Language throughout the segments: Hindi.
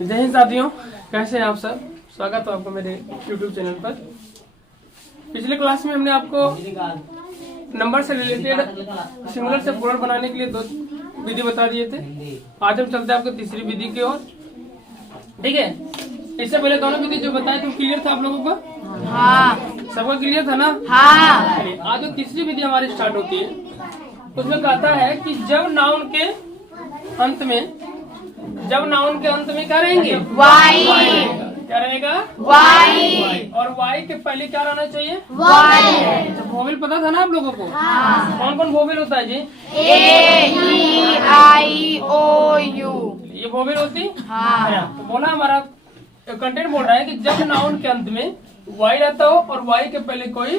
जय हिंद साथियों, कैसे हैं आप सब। स्वागत है आपको मेरे YouTube चैनल पर। पिछले क्लास में हमने आपको नंबर से रिलेटेड सिंगुलर से प्लूरल बनाने के लिए 2 विधि बता दिए थे। आज हम चलते हैं आपको तीसरी विधि की ओर। ठीक है, इससे पहले दोनों विधि जो बताए थे क्लियर था आप लोगों को? हाँ। सबका क्लियर था ना? हाँ। आज जो तीसरी विधि हमारी स्टार्ट होती है उसमें कहता है कि जब नाउन के अंत में क्या रहेंगे? वाई। क्या रहेगा? वाई। और वाई के पहले क्या रहना चाहिए? वाई। तो वोवेल पता था ना आप लोगों को? हाँ। कौन कौन वोवेल होता है जी? ए, ई, आई, ओ, यू। ये वोवेल होती? हाँ। तो बोला हमारा कंटेंट बोल रहा है कि जब नाउन के अंत में वाई रहता हो और वाई के पहले कोई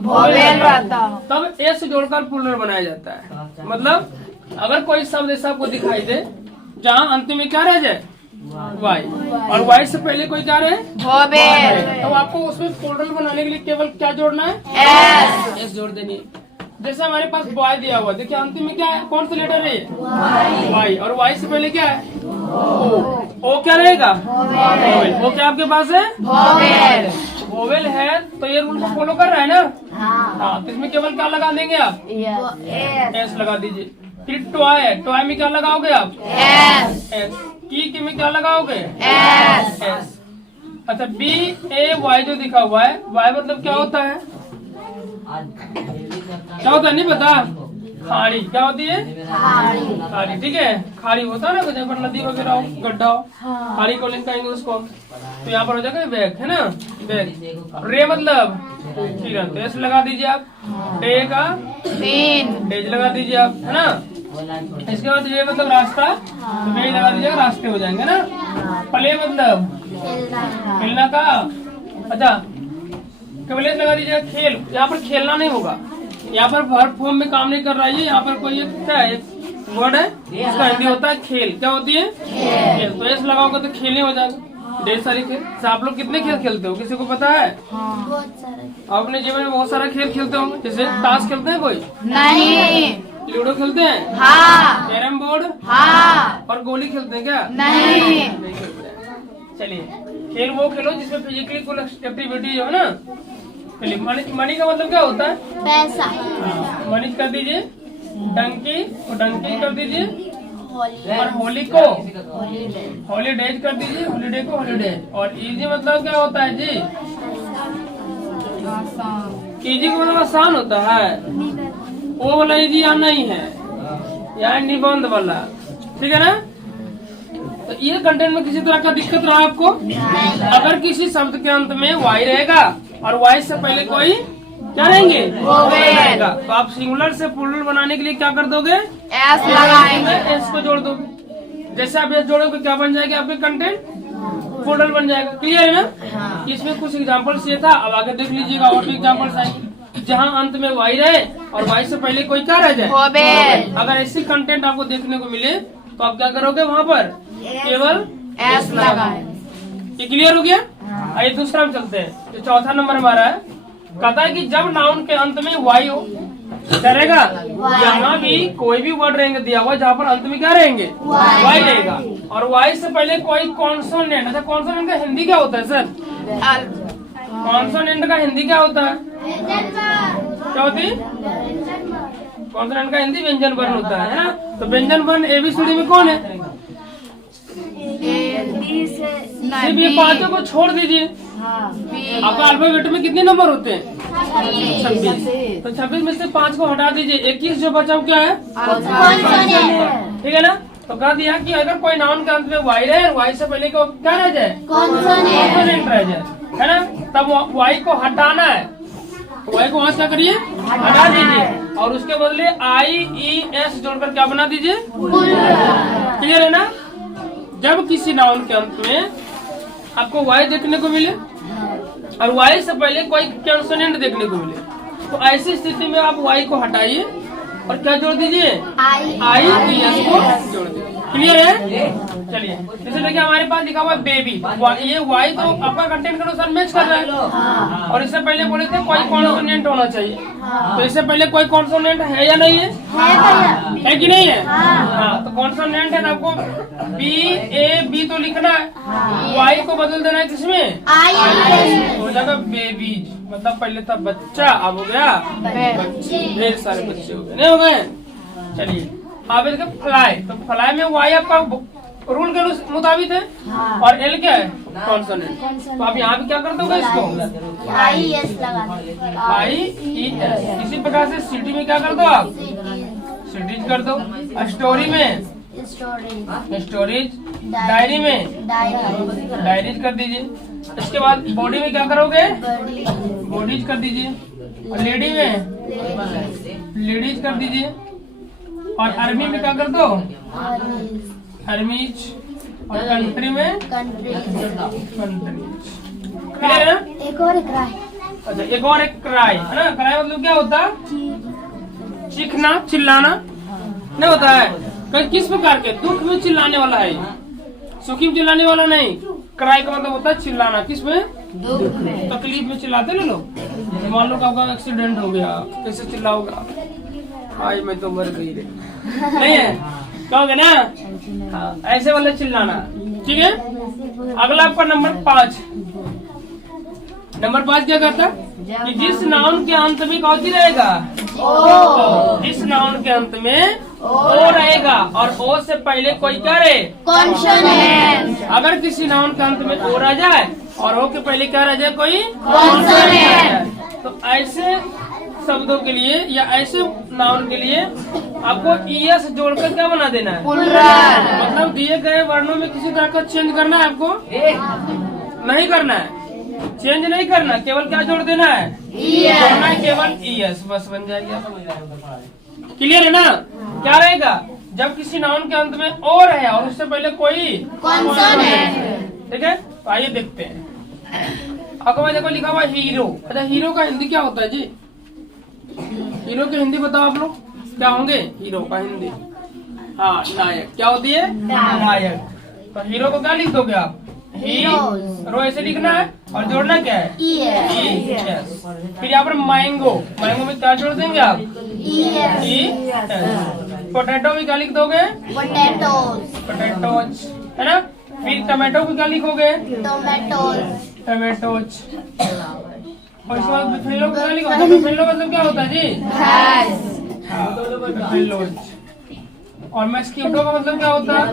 वोवेल रहता हो तब ए से जोड़कर प्लूरल बनाया जाता है। मतलब अगर कोई शब्द ऐसा आपको दिखाई दे जहाँ अंत में क्या रह जाए? वाई, और वाई से पहले कोई क्या रहे? वोवेल। तो आपको उसमें प्लूरल बनाने के लिए केवल क्या जोड़ना है? एस। एस जोड़ देनी। जैसे हमारे पास बॉय दिया हुआ, देखिए अंतिम में क्या है? कौन सा लेटर है? वाई। और वाई से पहले क्या है? ओ क्या रहेगा? वोवेल। ओ क्या आपके पास है? वोवेल। वोवेल है तो ये रूल को फॉलो कर रहा है ना? हाँ। तो इसमें केवल क्या लगा देंगे आप? एस लगा दीजिए। फिर टॉय है, टॉय में क्या लगाओगे आप? एस। एस। की में क्या लगाओगे? एस। एस। अच्छा, बी ए वाई जो दिखा हुआ है, वाई मतलब क्या होता है? क्या होता है नहीं पता? खाड़ी। क्या होती है? खाड़ी। ठीक है, खाड़ी होता है ना, जहाँ पर नदी वगैरह हो, गड्ढा हो, खाड़ी को लिंक करेंगे उसको। तो यहाँ पर हो जाएगा बैग, है ना? बैग। रे मतलब किरण, तो एस लगा दीजिए आप। डे का डेज लगा दीजिए आप, है ना? इसके बाद ये मतलब रास्ता, तो वे लगा दीजिएगा, रास्ते हो जाएंगे ना? प्ले मतलब खेलना का। अच्छा, केवल लगा दीजिएगा खेल। यहाँ पर खेलना नहीं होगा, यहाँ पर वर्ब फॉर्म में काम नहीं कर रहा है। यहाँ पर कोई क्या है? वर्ड है, इसका हिंदी होता है खेल। क्या होती है? खेल। तो एस लगाओगे तो खेलने हो जाएगा। ढेर सारी खेल। आप लोग कितने खेल खेलते हो, किसी को पता है? बहुत सारा। अपने जीवन में बहुत सारा खेल खेलते होंगे। जैसे ताश खेलते हैं कोई? नहीं। लूडो खेलते हैं? हाँ। Carrom board? हाँ। और गोली खेलते हैं क्या? नहीं खेलते हैं। चलिए, खेल वो खेलो जिसमें फिजिकली कोई एक्टिविटी है ना। चलिए, मनी का मतलब क्या होता है? पैसा। मनी कर दीजिए। डंकी और डंकी कर दीजिए। और होली को हॉलीडेज कर दीजिए। हॉलीडे को हॉलीडेज। और इजी मतलब क्या होता है जी? इजी का मतलब आसान होता है। वो वाला इजी यहाँ नहीं है, यहाँ निबंध वाला। ठीक है ना? तो ये कंटेंट में किसी तरह का दिक्कत रहा आपको? अगर किसी शब्द के अंत में वाई रहेगा और वाई से पहले कोई क्या रहेंगे? वोवेल। तो आप सिंगुलर से प्लूरल बनाने के लिए क्या कर दोगे? एस लगाएंगे। एस को जोड़ दोगे। जैसे आप एस जोड़ोगे क्या बन जाएगा? आपके कंटेंट प्लूरल बन जाएगा। क्लियर है ना? इसमें कुछ एग्जाम्पल्स ये था, अब आगे देख लीजिएगा और भी एग्जाम्पल्स आएंगे जहाँ अंत में वाई रहे और वाई से पहले कोई क्या रह जाए? वोवेल। अगर ऐसी कंटेंट आपको देखने को मिले तो आप क्या करोगे? वहाँ पर केवल एस लगाए। ये क्लियर हो गया? आइए दूसरा हम चलते हैं। जो चौथा नंबर हमारा है, कहता है कि जब नाउन के अंत में वाई हो रहेगा, यहाँ भी कोई भी वर्ड रहेंगे दिया हुआ जहाँ पर अंत में क्या रहेंगे? वाई रहेगा। और वाई से पहले कोई कॉन्सोनेंट। अच्छा, कॉन्सोनेंट का हिंदी क्या होता है सर? कॉन्सोनेंट का हिंदी क्या होता है? क्या होती? कॉन्सोनेंट का हिंदी व्यंजन वर्ण होता है ना? तो व्यंजन वर्ण एबीसीडी में कौन है? सिर्फ ये पांचों को छोड़ दीजिए। आपका अल्फाबेट में कितने नंबर होते हैं? 26। तो 26 में से 5 को हटा दीजिए। 21 जो बचा क्या है? ठीक है ना? तो कह दिया कि अगर कोई नाउन के अंत में वाई रहे, वाई से पहले को क्या रह जाए? कॉन्सोनेंट रह जाए, है ना? तब वाई को हटाना है। वाई को वहां से क्या करिए? हटा दीजिए और उसके बदले आई ई एस जोड़कर क्या बना दीजिए? क्लियर है ना? जब किसी नाउन के अंत में आपको वाई देखने को मिले और वाई से पहले कोई कॉन्सोनेंट देखने को मिले, तो ऐसी स्थिति में आप वाई को हटाइए और क्या जोड़ दीजिए? आई ई एस को जोड़ दीजिए। क्लियर है? चलिए जैसे देखिए हमारे पास लिखा हुआ है बेबी, ये वाई तो आपका कंटेंट के अनुसार मैच कर रहा है। और इससे पहले बोले थे कोई कॉन्सोनेंट होना चाहिए, तो इससे पहले कोई कॉन्सोनेंट है या नहीं है? है कि नहीं है? हाँ, तो कॉन्सोनेंट है ना, आपको बी ए बी तो लिखना है, वाई को बदल देना है किसमें? हो जाएगा बेबीज, मतलब पहले था बच्चा, अब हो गया बच्चे, ढेर सारे बच्चे हो गए, नहीं हो गए? चलिए अब देखिए फ्लाई, तो फ्लाई में वाई आपका रूल के मुताबिक है, और एल क्या है? कॉन्सोनेंट। तो आप यहाँ पे क्या कर दोगे इसको? IES। इसी प्रकार से सिटी में क्या कर दो आप? सिटीज कर दो। स्टोरी में स्टोरीज, डायरी में डायरीज कर दीजिए। इसके बाद बॉडी में क्या करोगे? बॉडीज कर दीजिए। और लेडी में लेडीज कर दीजिए। और आर्मी में क्या कर दो? आर्मीज। और कंट्री में कंट्रीज। क्लियर है? एक और क्राई। अच्छा, एक और एक क्राई है ना। क्राई मतलब क्या होता है? चीखना, चिल्लाना नहीं होता है। किस प्रकार के? दुख में चिल्लाने वाला है, सुखी में चिल्लाने वाला नहीं। क्राई का मतलब होता है चिल्लाना, किस में? दुख में, तकलीफ में चिल्लाते ना लोग। मान लो आपका एक्सीडेंट हो गया, कैसे चिल्लाओगा? आज मैं तो मर गई रे, नहीं है? कहोगे ना? हाँ, ऐसे वाले चिल्लाना, ठीक है। अगला आपका नंबर 5। नंबर 5 क्या कहता है? कि जिस नाउन के अंत में कौन सी रहेगा? ओ। जिस नाउन के अंत में ओ रहेगा और ओ से पहले कोई क्या रहे? कॉन्सोनेंट। अगर किसी नाउन के अंत में ओ रह जाए और ओ के पहले क्या रह जाए? कोई कॉन्सोनेंट। तो ऐसे शब्दों के लिए या ऐसे नाउन के लिए आपको ईएस जोड़कर क्या बना देना है? मतलब दिए गए वर्णों में किसी तरह का चेंज करना है आपको? नहीं करना है, चेंज नहीं करना, केवल क्या जोड़ देना है? जोड़ना है केवल ईएस, बस बन जाएगी। क्लियर है ना? क्या रहेगा? जब किसी नाउन के अंत में ओ रहे और उससे पहले कोई कॉन्सोनेंट। ठीक है। तो आइए देखते हैं। आपको देखो लिखा हुआ हीरो। अच्छा, हीरो का हिंदी क्या होता है जी? हीरो की हिंदी बताओ आप लोग, क्या होंगे हीरो का हिंदी? हाँ, नायक। क्या होती है? नायक। तो हीरो को क्या लिख दोगे आप? हीरो ऐसे लिखना है और जोड़ना क्या है? ES। फिर यहाँ पर मैंगो, मैंगो में क्या जोड़ देंगे आप? ES। पोटैटो में क्या लिख दोगे? पोटैटोज, है ना। फिर टमाटो को क्या लिखोगे? टमाटोज। और इसके बाद बिफेलो क्या लिखा? बिफेलो मतलब क्या होता है जी? बिफेलोज। और मस्कीटो का मतलब क्या होता है?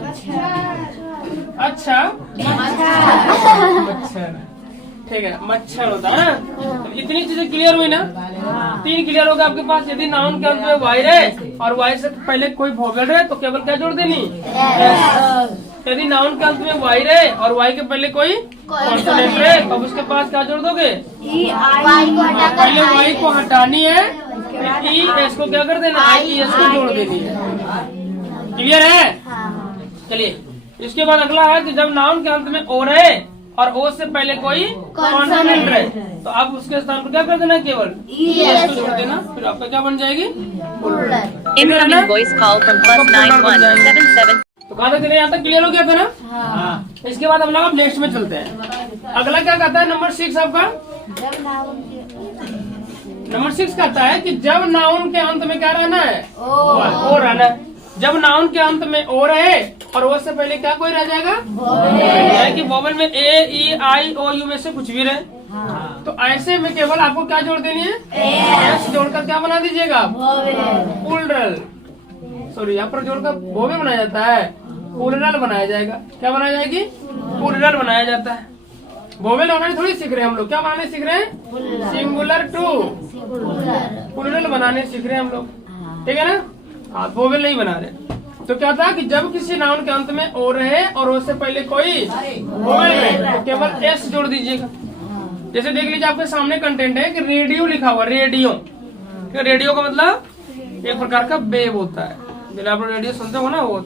अच्छा, मच्छर। ठीक है, मच्छर होता है ना। तो इतनी चीजें क्लियर हुई ना? 3 क्लियर हो गए आपके पास। यदि नाउन के अंत में वाई रहे और वाई से पहले कोई वोवेल रहे तो केवल क्या जोड़ देनी? यदि नाउन के अंत में वाई रहे और वाई के पहले कोई कॉन्सोनेंट रहे तो उसके पास क्या जोड़ दोगे? पहले वाई को हटानी है, फिर ES को क्या कर देना? IES को जोड़ देनी है। क्लियर है? चलिए, इसके बाद अगला है कि जब नाउन के अंत में ओ रहे और ओ से पहले कोई कॉन्सोनेंट रहे तो आप उसके स्थान पर क्या कर देना? केवल ES को जोड़ देना, फिर आपका क्या बन जाएगी? Incoming voice call from +9177. तो कहा था चलिए, यहाँ तक क्लियर हो गया था ना? इसके बाद हम लोग अब नेक्स्ट में चलते हैं। अगला क्या कहता है? नंबर 6 आपका। नंबर 6 कहता है कि जब नाउन के अंत में क्या रहना है? ओ रहना है। जब नाउन के अंत में ओ रहे और ओ से पहले क्या कोई रह जाएगा? कि वोवेल में A, E, I, O, U में से कुछ भी रहे तो ऐसे में केवल आपको क्या जोड़ देनी है? S जोड़कर क्या बना दीजिएगा? प्लूरल। सॉरी, यहाँ पर जोड़कर वोवेल बनाया जाता है, प्लूरल बनाया जाएगा। क्या बनाया जाएगी? प्लूरल बनाया जाता है। वोवेल बनाने थोड़ी सीख रहे हैं हम लोग, क्या बनाने सीख रहे हैं? सिंगुलर टू प्लूरल बनाने सीख रहे हैं हम लोग, ठीक है ना? हाँ, वोवेल नहीं बना रहे। तो क्या था कि जब किसी नाउन के अंत में ओ रहे और ओ से पहले कोई वोवेल रहे तो केवल S जोड़ दीजिएगा। जैसे देख लीजिए, आपके सामने कंटेंट है कि रेडियो लिखा हुआ। रेडियो, रेडियो का मतलब एक प्रकार का वेव होता है। जब आप रेडियो सुनते हो ना, वो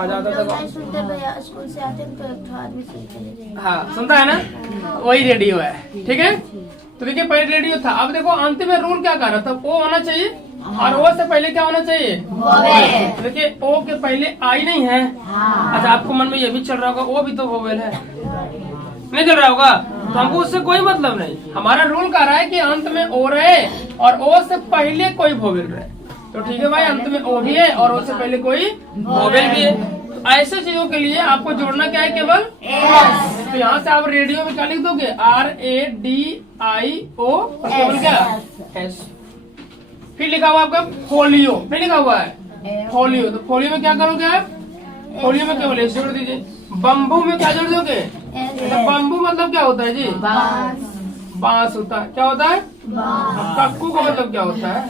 आ जाता था स्कूल से आते हैं तो एक आदमी सुनते। हाँ, सुनता है ना, वही रेडियो है। ठीक है, तो देखिए पहले रेडियो था। अब देखो अंत में रूल क्या कर रहा था? ओ होना चाहिए और ओ से पहले क्या होना चाहिए? वोवेल। देखिए ओ के पहले आई नहीं है। अच्छा, आपको मन में ये भी चल रहा होगा ओ भी तो वोवेल है, नहीं चल रहा होगा? तो हमको उससे कोई मतलब नहीं, हमारा रूल कह रहा है कि अंत में ओ रहे और ओ से पहले कोई वोवेल रहे। तो ठीक है भाई, अंत में ओ भी है और ओ से पहले कोई वोवेल भी है। तो ऐसे चीजों के लिए आपको जोड़ना क्या है? केवल एस। तो यहाँ से आप रेडियो में क्या लिख दोगे? RADIO और केवल क्या? एस। फिर लिखा हुआ आपका फोलियो, फिर लिखा हुआ है फोलियो। तो फोलियो में क्या करोगे आप? फोलियो में केवल एस जोड़ दीजिए। बम्बू में क्या जोड़ दोगे? तो बम्बू मतलब क्या होता है जी? बांस होता है। क्या होता है? कक्कू का मतलब क्या होता है?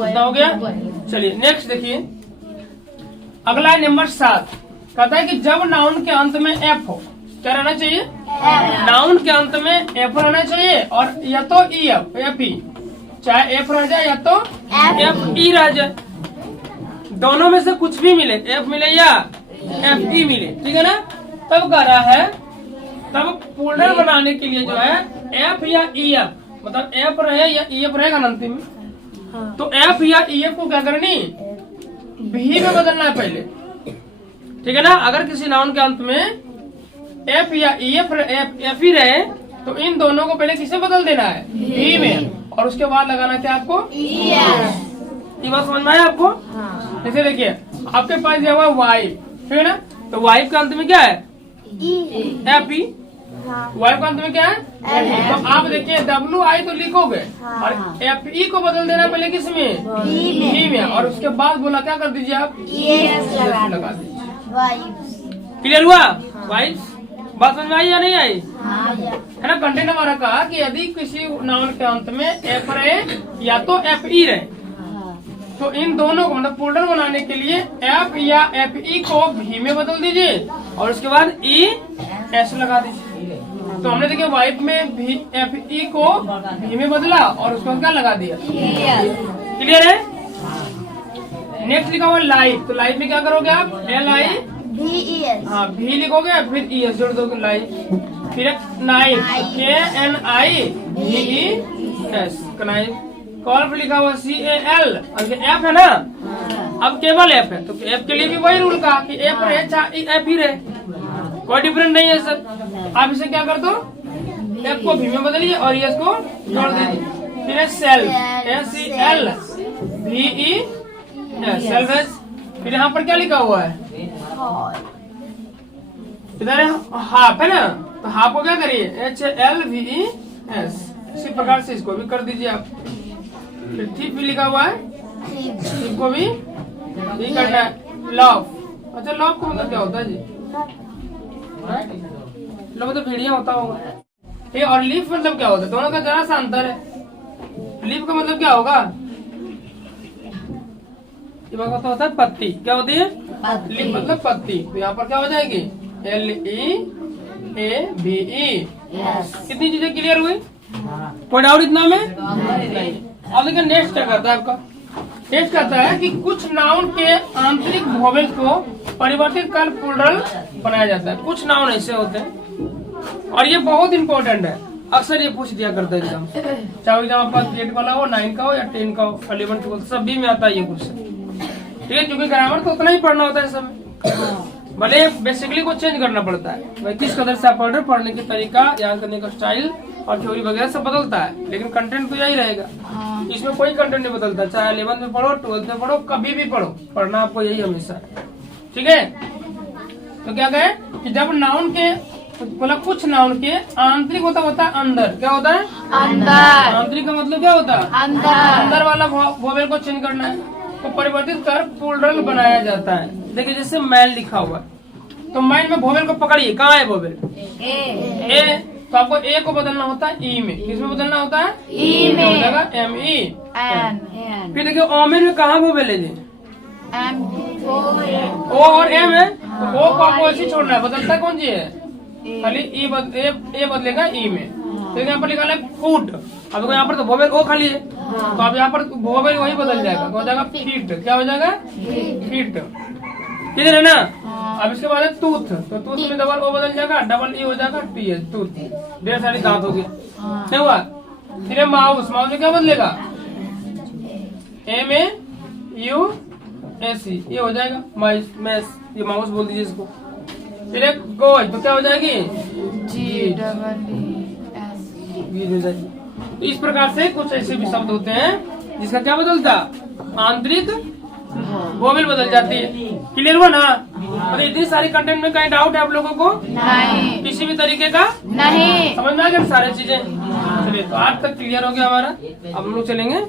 इतना हो गया। चलिए नेक्स्ट देखिए, अगला है नंबर 7। कहता है कि जब नाउन के अंत में एफ हो, क्या रहना चाहिए? नाउन के अंत में एफ रहना चाहिए और या तो ई एफ ई, चाहे एफ रह जाए या तो एफ ई रह जाए, दोनों में से कुछ भी मिले, एफ मिले या एफ ई मिले, ठीक है ना? तब कह रहा है, तब फोल्डर बनाने के लिए जो है एफ या ई एफ, मतलब एफ रहे या ई एफ रहेगा ना अंतिम में, तो एफ या ई एफ को क्या करनी? भी में बदलना है पहले, ठीक है ना? अगर किसी नाउन के अंत में एफ या ई एफ ही रहे तो इन दोनों को पहले किसे बदल देना है? भी में, और उसके बाद लगाना क्या आपको? ये बात समझ में आया आपको? जैसे देखिए आपके पास दिया हुआ वाइफ, ठीक है ना? तो वाइफ के अंत में क्या है? F E. वाइफ के अंत में क्या है? तो आप देखिए WI तो लिखोगे और FE को बदल देना पहले किस में? भी में, और उसके बाद बोला क्या कर दीजिए आप? लगा दीजिए। क्लियर हुआ? वाइफ बात समझ में आई या नहीं आई? है ना? कंटेंट हमारा कहा कि यदि किसी नाउन के अंत में एफ रहे या तो FE रहे तो इन दोनों को मतलब फोल्डर बनाने के लिए एफ या FE को भी में बदल दीजिए और उसके बाद ES लगा दीजिए। तो हमने देखिए वाइफ में भी FE को भी में बदला और उसको क्या लगा दिया? क्लियर है? नेक्स्ट लिखा हुआ लाइफ, तो लाइफ में क्या करोगे आप? LIVES, हाँ भी लिखोगे फिर ES जोड़ दोगे लाइफ। फिर एक नाइफ, KNIVES नाइफ। कॉल पर लिखा हुआ CAL, एफ है ना? अब केवल एफ है तो एफ के लिए भी वही रूल कहा कि एफ रहे चाहे एफ ही रहे, कोई डिफरेंट नहीं है सर। आप इसे क्या कर दो? एफ को भी में बदलिए और एस को जोड़ दीजिए। फिर सेल्फ, SELVES, सेल्वेज। फिर यहाँ पर क्या लिखा हुआ है? इधर हाफ है ना? तो हाफ को क्या करिए? HLVES। इसी प्रकार से इसको भी कर दीजिए आप। फिर ठीक भी लिखा हुआ है, ठीक को भी करना है। लव, अच्छा लव को मतलब क्या होता है जी? लव तो भेड़िया होता होगा, ठीक है। और लीफ मतलब क्या होता है? दोनों का जरा सा अंतर है। लीफ का मतलब क्या होगा? ये होता है पत्ती। क्या होती है? लीफ मतलब पत्ती। तो यहाँ पर क्या हो जाएगी? LEAVE। कितनी चीजें क्लियर हुई? कोई डाउट इतना में? अब देखिए नेक्स्ट क्या करता है आपका? नेक्स्ट करता है कि कुछ नाउन के आंतरिक वोवेल को परिवर्तित कर प्लूरल बनाया जाता है। कुछ नाउन ऐसे होते हैं और ये बहुत इंपॉर्टेंट है, अक्सर ये पूछ दिया करता है एग्जाम, चाहे एग्जाम आपका 8 वाला हो, 9 का हो या 10 का हो, 11 12 सभी में आता है ये क्वेश्चन, ठीक है। क्योंकि ग्रामर तो उतना ही पढ़ना होता है सब, भले बेसिकली को चेंज करना पड़ता है। भाई किस कदर से आप पढ़ रहे, पढ़ने की तरीका, याद करने का स्टाइल और थ्योरी वगैरह सब बदलता है, लेकिन कंटेंट तो यही रहेगा। इसमें कोई कंटेंट नहीं बदलता, चाहे 11th में पढ़ो, 12th में पढ़ो, कभी भी पढ़ो, पढ़ना आपको यही हमेशा है, ठीक है। तो क्या कहे कि जब नाउन के बोला कुछ नाउन के आंतरिक होता है अंदर। क्या होता है? अंदर। आंतरिक का मतलब क्या होता है? अंदर वाला वोवेल को चेंज करना है, तो परिवर्तित कर प्लूरल बनाया जाता है। देखिए जैसे मैन लिखा हुआ है तो मैन में वोवेल को पकड़िए, कहाँ है वोवेल? ए। तो आपको ए को बदलना होता है ई में। किसमें बदलना होता है? ई में। हो जाएगा MEN। फिर देखिए ओमेन में कहाँ वोवेल है जी? ओ और एम है, तो ओ को आपको ऐसे छोड़ना है, बदलता कौन सी है? खाली ए बदलेगा ई में। तो यहाँ पर लिखा है फूड, अब यहाँ पर तो वोवेल ओ खाली है, तो अब यहाँ पर वोवेल वही बदल जाएगा, हो जाएगा फीट। क्या हो जाएगा? फीट। किधर है ना? अब इसके बाद है टूथ, तो टूथ में डबल ओ बदल जाएगा, डबल ई हो जाएगा TH, टूथ। ढेर सारी दांत होगी, नहीं हुआ? फिर माउस, माउस में क्या बदलेगा? MAUSE, ये हो जाएगा माइस मैस, ये माउस बोल दीजिए इसको। चलिए गोज तो क्या हो जाएगी GEES गीज हो जाएगी। तो इस प्रकार से कुछ ऐसे भी शब्द होते हैं जिसका क्या बदलता, आंतरिक वोवेल बदल जाती है। क्लियर हुआ ना? और इतनी सारी कंटेंट में कहीं डाउट है आप लोगों को? नहीं किसी भी तरीके का नहीं। समझ में आ गया सारी चीजें? चलिए तो आज तक क्लियर हो गया हमारा। अब हम लोग चलेंगे